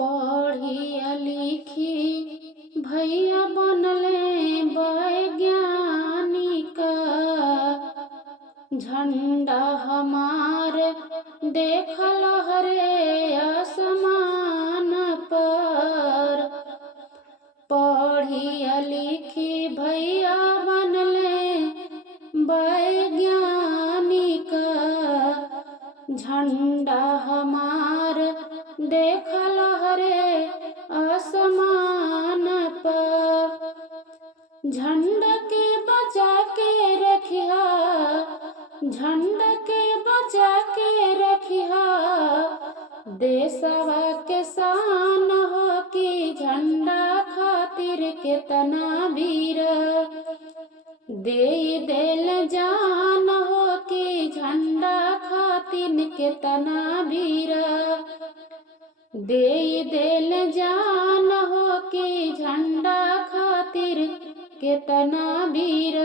पढ़ी लिखी भैया बनले वैज्ञानिक। झंडा हमार देखल हरे आसमान पर। पढ़ी लिखी भैया बनले वैज्ञानिक। झंडा हमार देखल हरे आसमान पर। झंडा के बचा के रखिया, झंडा के बचा के रखिया। देशवा के शान हो कि झंडा खातिर केतना वीर दे देल जान हो कि झंडा खातिर केतना वीर दे देल जान हो कि झंडा खातिर केतना वीर।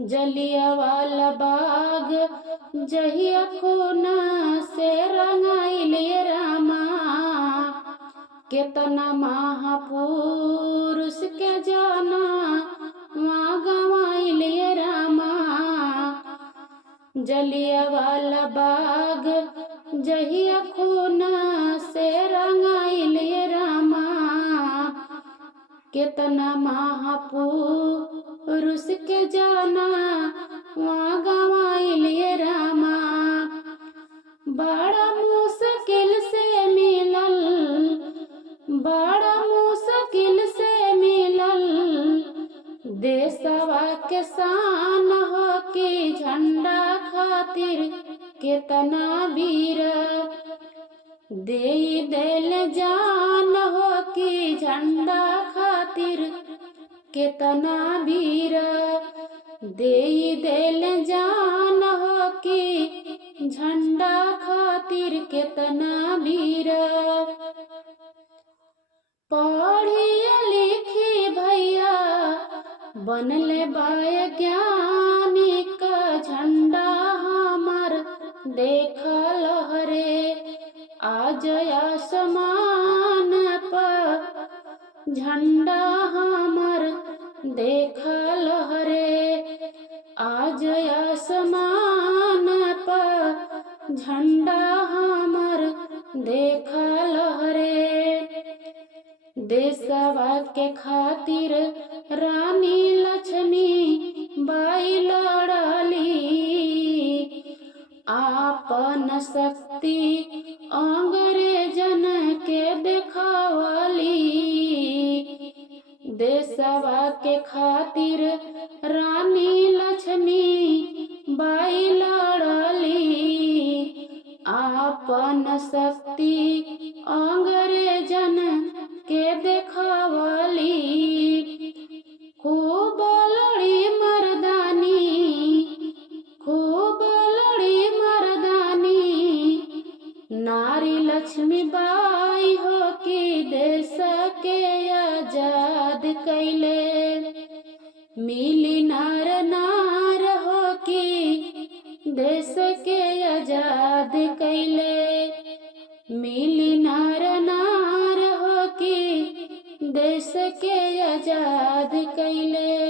जलियांवाला बाग जहिया खून से रंगाइल रामा। केतना महापुरुष के जाना वहाँ गवाइल रामा। जलियांवाला बाग जहिया खून से रंगाइल रामा। केतना महापुरुष के जाना वहाँ गवाइल रामा। बड़ा मुश्किल से मिलल, बड़ा मुश्किल से मिलल देशवा के शान हो कि झंडा खातिर केतना वीर दे देल जान हो कि झंडा खातिर केतना वीर दे देल जान हो कि झंडा खातिर केतना वीर। पढ़ी लिखी भैया बनले वैज्ञानिक। झंडा हमार देखल हरे आज आसमान पर। झंडा हमार देखल हरे आज आसमान पर। झंडा हमार देखल हरे देशवा के खातिर रानी लक्ष्मी बाई लड़ली। आपन शक्ति अंग्रेजन के देखावली। देशवा के खातिर रानी लक्ष्मी बाई लड़ली। आपन शक्ति अंग्रेजन के देखावली। खूब लड़ी मर्दानी, खूब लड़ी मर्दानी। नारी लक्ष्मी बाई हो कि देश के आजाद कैले। मिली नार नार हो कि देश के आजाद कैले। मिली नार नार हो कि देश के आजाद कैले।